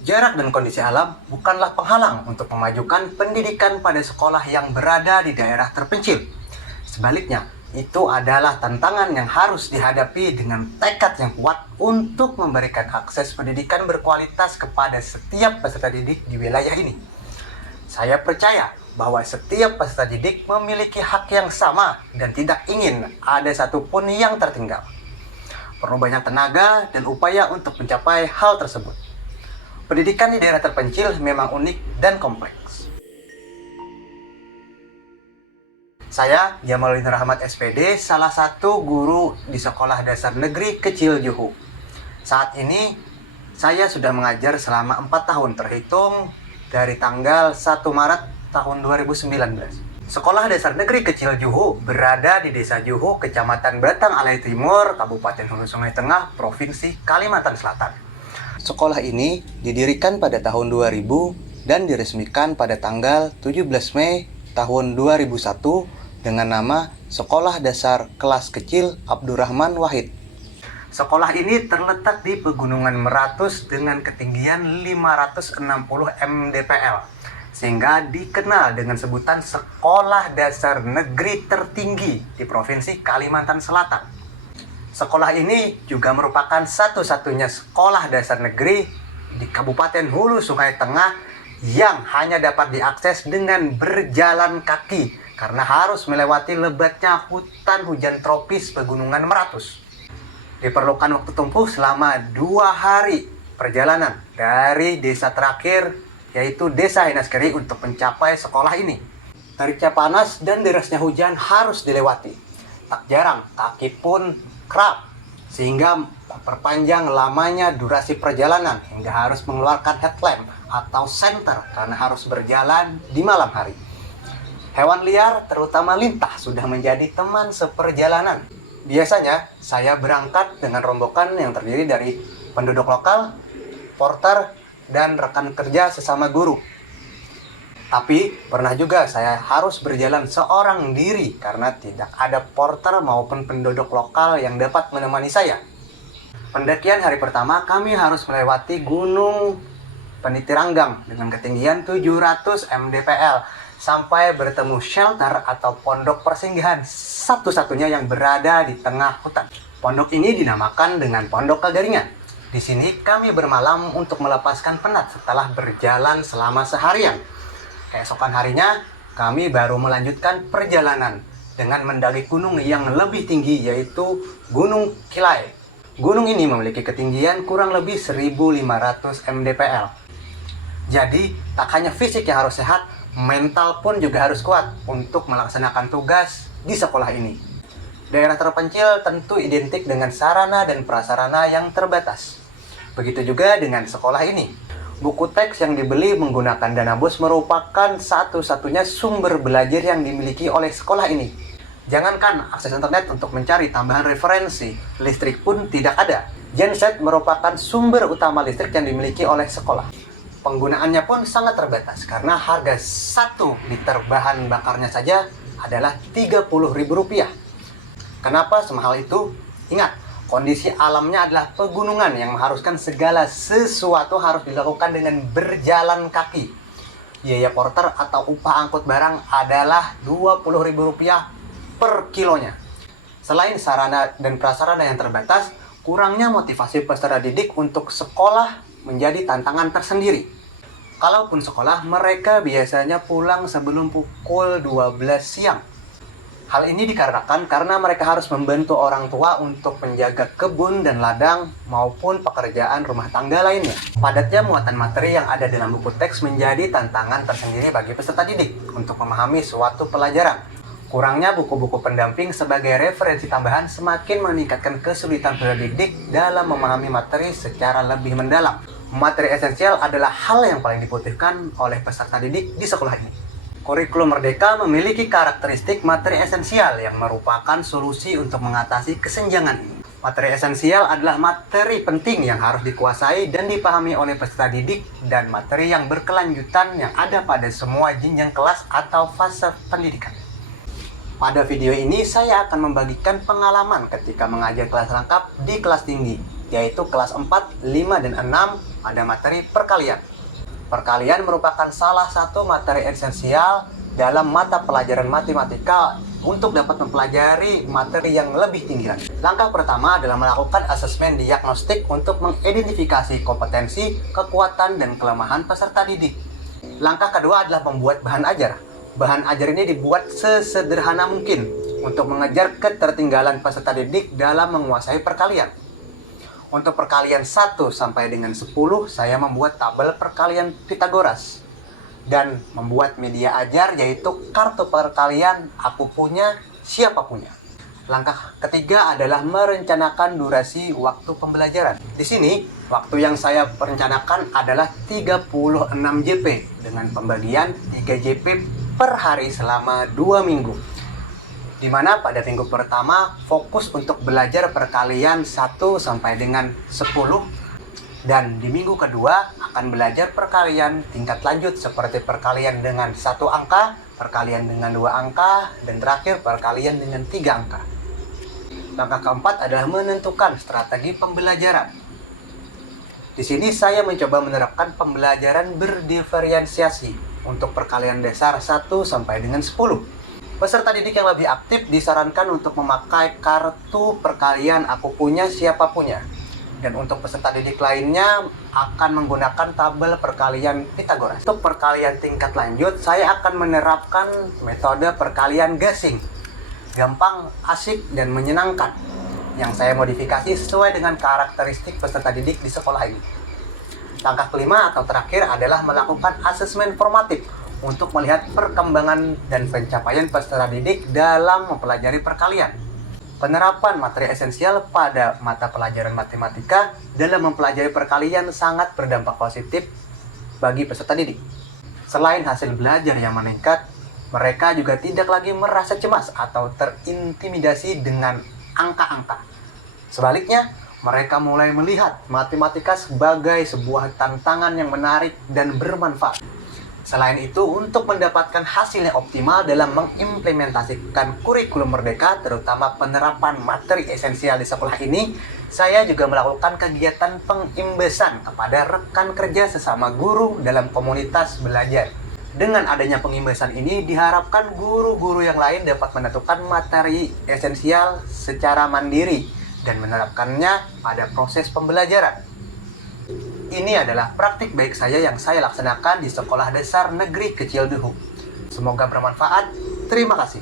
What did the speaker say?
Jarak dan kondisi alam bukanlah penghalang untuk memajukan pendidikan pada sekolah yang berada di daerah terpencil. Sebaliknya, itu adalah tantangan yang harus dihadapi dengan tekad yang kuat untuk memberikan akses pendidikan berkualitas kepada setiap peserta didik di wilayah ini. Saya percaya bahwa setiap peserta didik memiliki hak yang sama dan tidak ingin ada satupun yang tertinggal. Perlu banyak tenaga dan upaya untuk mencapai hal tersebut. Pendidikan di daerah terpencil memang unik dan kompleks. Saya, Jamaluddin Rahmat SPD, salah satu guru di Sekolah Dasar Negeri Kecil Juhu. Saat ini, saya sudah mengajar selama 4 tahun terhitung dari tanggal 1 Maret tahun 2019. Sekolah Dasar Negeri Kecil Juhu berada di Desa Juhu, Kecamatan Batang Alai Timur, Kabupaten Hulu Sungai Tengah, Provinsi Kalimantan Selatan. Sekolah ini didirikan pada tahun 2000 dan diresmikan pada tanggal 17 Mei tahun 2001 dengan nama Sekolah Dasar Kelas Kecil Abdurrahman Wahid. Sekolah ini terletak di Pegunungan Meratus dengan ketinggian 560 mdpl, sehingga dikenal dengan sebutan Sekolah Dasar Negeri tertinggi di Provinsi Kalimantan Selatan. Sekolah ini juga merupakan satu-satunya sekolah dasar negeri di Kabupaten Hulu Sungai Tengah yang hanya dapat diakses dengan berjalan kaki karena harus melewati lebatnya hutan hujan tropis Pegunungan Meratus. Diperlukan waktu tempuh selama 2 hari perjalanan dari desa terakhir, yaitu Desa Henaskeri, untuk mencapai sekolah ini. Teriknya panas dan derasnya hujan harus dilewati. Tak jarang kaki pun kerap, sehingga memperpanjang lamanya durasi perjalanan hingga harus mengeluarkan headlamp atau senter karena harus berjalan di malam hari. Hewan liar, terutama lintah, sudah menjadi teman seperjalanan. Biasanya, saya berangkat dengan rombongan yang terdiri dari penduduk lokal, porter, dan rekan kerja sesama guru. Tapi, pernah juga saya harus berjalan seorang diri karena tidak ada porter maupun penduduk lokal yang dapat menemani saya. Pendakian hari pertama, kami harus melewati Gunung Penitiranggang dengan ketinggian 700 mdpl sampai bertemu shelter atau pondok persinggahan satu-satunya yang berada di tengah hutan. Pondok ini dinamakan dengan Pondok Kagaringan. Di sini kami bermalam untuk melepaskan penat setelah berjalan selama seharian. Keesokan harinya, kami baru melanjutkan perjalanan dengan mendaki gunung yang lebih tinggi, yaitu Gunung Kilai. Gunung ini memiliki ketinggian kurang lebih 1.500 mdpl. Jadi, tak hanya fisik yang harus sehat, mental pun juga harus kuat untuk melaksanakan tugas di sekolah ini. Daerah terpencil tentu identik dengan sarana dan prasarana yang terbatas. Begitu juga dengan sekolah ini. Buku teks yang dibeli menggunakan dana bos merupakan satu-satunya sumber belajar yang dimiliki oleh sekolah ini. Jangankan akses internet untuk mencari tambahan referensi, listrik pun tidak ada. Genset merupakan sumber utama listrik yang dimiliki oleh sekolah. Penggunaannya pun sangat terbatas karena harga 1 liter bahan bakarnya saja adalah Rp30.000. Kenapa semahal itu? Ingat, kondisi alamnya adalah pegunungan yang mengharuskan segala sesuatu harus dilakukan dengan berjalan kaki. Biaya porter atau upah angkut barang adalah Rp20.000 per kilonya. Selain sarana dan prasarana yang terbatas, kurangnya motivasi peserta didik untuk sekolah menjadi tantangan tersendiri. Kalaupun sekolah, mereka biasanya pulang sebelum pukul 12 siang. Hal ini dikarenakan karena mereka harus membantu orang tua untuk menjaga kebun dan ladang maupun pekerjaan rumah tangga lainnya. Padatnya muatan materi yang ada dalam buku teks menjadi tantangan tersendiri bagi peserta didik untuk memahami suatu pelajaran. Kurangnya buku-buku pendamping sebagai referensi tambahan semakin meningkatkan kesulitan peserta didik dalam memahami materi secara lebih mendalam. Materi esensial adalah hal yang paling dibutuhkan oleh peserta didik di sekolah ini. Kurikulum Merdeka memiliki karakteristik materi esensial yang merupakan solusi untuk mengatasi kesenjangan ini. Materi esensial adalah materi penting yang harus dikuasai dan dipahami oleh peserta didik dan materi yang berkelanjutan yang ada pada semua jenjang kelas atau fase pendidikan. Pada video ini saya akan membagikan pengalaman ketika mengajar kelas lengkap di kelas tinggi, yaitu kelas 4, 5, dan 6 ada materi perkalian. Perkalian merupakan salah satu materi esensial dalam mata pelajaran matematika untuk dapat mempelajari materi yang lebih tinggi lagi. Langkah pertama adalah melakukan asesmen diagnostik untuk mengidentifikasi kompetensi, kekuatan, dan kelemahan peserta didik. Langkah kedua adalah membuat bahan ajar. Bahan ajar ini dibuat sesederhana mungkin untuk mengejar ketertinggalan peserta didik dalam menguasai perkalian. Untuk perkalian 1 sampai dengan 10, saya membuat tabel perkalian Pitagoras dan membuat media ajar yaitu kartu perkalian aku punya, siapa punya. Langkah ketiga adalah merencanakan durasi waktu pembelajaran. Di sini, waktu yang saya perencanakan adalah 36 JP dengan pembagian 3 JP per hari selama 2 minggu. Di mana pada minggu pertama fokus untuk belajar perkalian 1 sampai dengan 10, dan di minggu kedua akan belajar perkalian tingkat lanjut seperti perkalian dengan 1 angka, perkalian dengan 2 angka, dan terakhir perkalian dengan 3 angka. Langkah keempat adalah menentukan strategi pembelajaran. Di sini saya mencoba menerapkan pembelajaran berdiferensiasi untuk perkalian dasar 1 sampai dengan 10. Peserta didik yang lebih aktif disarankan untuk memakai kartu perkalian aku punya, siapa punya. Dan untuk peserta didik lainnya akan menggunakan tabel perkalian Pitagoras. Untuk perkalian tingkat lanjut, saya akan menerapkan metode perkalian gasing. Gampang, asik, dan menyenangkan. Yang saya modifikasi sesuai dengan karakteristik peserta didik di sekolah ini. Langkah kelima atau terakhir adalah melakukan asesmen formatif untuk melihat perkembangan dan pencapaian peserta didik dalam mempelajari perkalian. Penerapan materi esensial pada mata pelajaran matematika dalam mempelajari perkalian sangat berdampak positif bagi peserta didik. Selain hasil belajar yang meningkat, mereka juga tidak lagi merasa cemas atau terintimidasi dengan angka-angka. Sebaliknya, mereka mulai melihat matematika sebagai sebuah tantangan yang menarik dan bermanfaat. Selain itu, untuk mendapatkan hasil yang optimal dalam mengimplementasikan kurikulum Merdeka, terutama penerapan materi esensial di sekolah ini, saya juga melakukan kegiatan pengimbesan kepada rekan kerja sesama guru dalam komunitas belajar. Dengan adanya pengimbesan ini, diharapkan guru-guru yang lain dapat menentukan materi esensial secara mandiri dan menerapkannya pada proses pembelajaran. Ini adalah praktik baik saya yang saya laksanakan di Sekolah Dasar Negeri Kecil Duhuk. Semoga bermanfaat. Terima kasih.